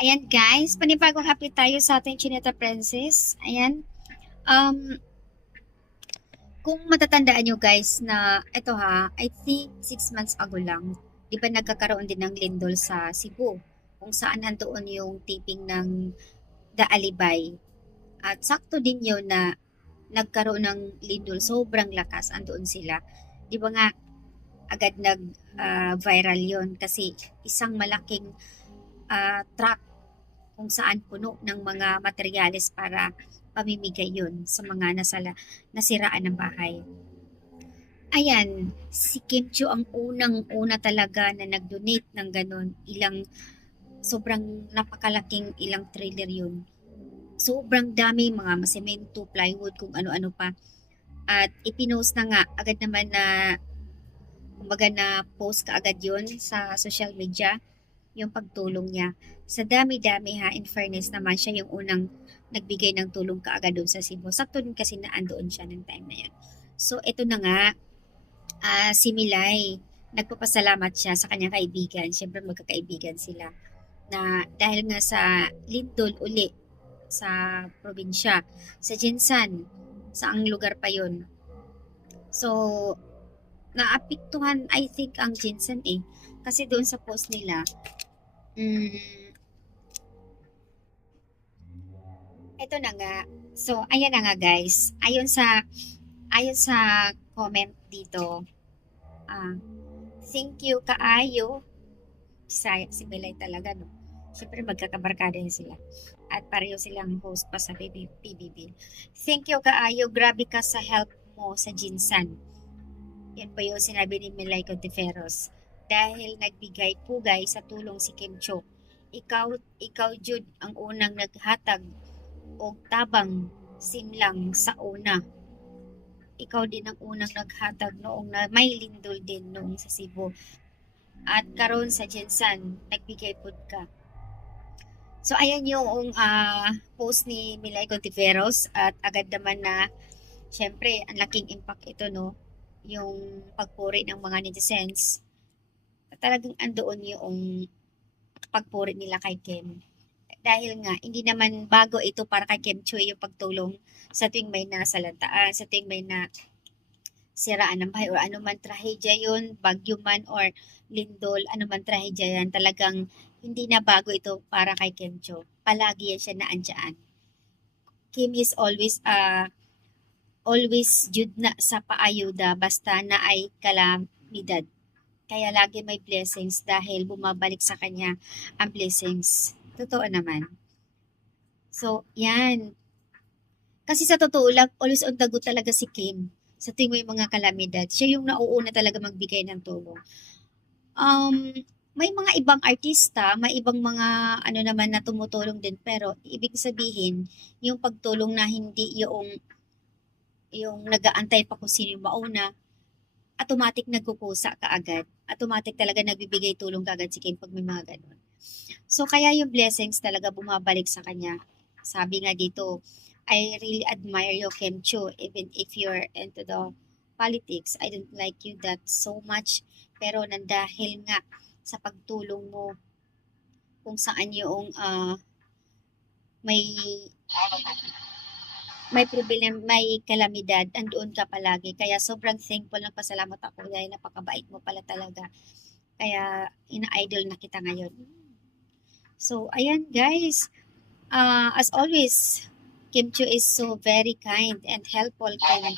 Ayan guys, panibagong update tayo sa ating Chinita Princess. Ayan, um, kung matatandaan nyo guys na ito I think 6 months ago lang, di ba nagkakaroon din ng lindol sa Cebu, kung saan nandoon yung taping ng The Alibay. At sakto din yun na nagkaroon ng lindol, sobrang lakas, andoon sila. Di ba nga, agad nag-viral yon kasi isang malaking truck kung saan puno ng mga materyales para pamimigay yun sa mga nasiraan ng bahay. Ayan, si Kim Chiu ang unang-una talaga na nag-donate ng ganun. Sobrang napakalaking ilang trailer yun. Sobrang dami mga masemento, plywood, kung ano-ano pa. At ipinost na nga, agad naman na, kumbaga na post ka agad yun sa social media yung pagtulong niya. Sa dami-dami in fairness naman, siya yung unang nagbigay ng tulong kaagad doon sa Cebu. Sakto din kasi na andoon siya ng time na yun. So, ito na nga, si Milay, nagpapasalamat siya sa kanyang kaibigan. Siyempre, magkakaibigan sila. Na dahil nga sa lindol uli sa probinsya, sa Jinsan, sa ang lugar pa yon. So, naapektuhan I think ang Jinsan kasi doon sa post nila, ito na nga. So, ayan na nga guys. Ayon sa comment dito, ah, thank you kaayo. Si Belay talaga, no? Siyempre magkakabarkada din sila. At pareho silang host pa sa PBB. Thank you kaayo. Grabe ka sa help mo sa Jinsan. Yan po yung sinabi ni Milay Contiferos. Dahil nagbigay pugay sa tulong si Kim Cho. Ikaw Jude ang unang naghatag o tabang simlang sa una. Ikaw din ang unang naghatag noong na may lindol din noong sa Cebu. At karon sa Jensan, nagbigay pud ka. So ayan yung post ni Milay Contiveros at agad naman na syempre ang laking impact ito, no, yung pagpuri ng mga netizens. Talagang andoon yung pagpuri nila kay Kim. Dahil nga, hindi naman bago ito para kay Kim Choi yung pagtulong sa tuwing may nasalantaan, sa tuwing may na siraan ng bahay o anuman trahedya yun, bagyo man or lindol, anuman trahedya yan, talagang hindi na bago ito para kay Kim Cho. Palagi yan siya naandyan. Kim is always jud na sa paayuda basta na ay kalamidad. Kaya lagi may blessings dahil bumabalik sa kanya ang blessings. Totoo naman. So, yan. Kasi sa totoo lang, always on the go talaga si Kim. Sa tuwing may mga kalamidad, siya yung nauuna talaga magbigay ng tulong. May mga ibang artista, may ibang mga ano naman na tumutulong din, pero ibig sabihin, yung pagtulong na hindi yung nag-aantay pa kung sino yung mauna, automatic nagkukusa kaagad. Automatic talaga nagbibigay tulong kaagad si Kim pag may mga ganun. So, kaya yung blessings talaga bumabalik sa kanya. Sabi nga dito, I really admire you, Kim Cho, even if you're into the politics. I don't like you that so much. Pero nandahil nga sa pagtulong mo kung saan yung may problem, may kalamidad, andoon ka palagi. Kaya sobrang thankful ng pasalamat ako dahil napakabait mo pala talaga. Kaya ina-idol na kita ngayon. So, ayan guys. As always, Kim Chiu is so very kind and helpful kay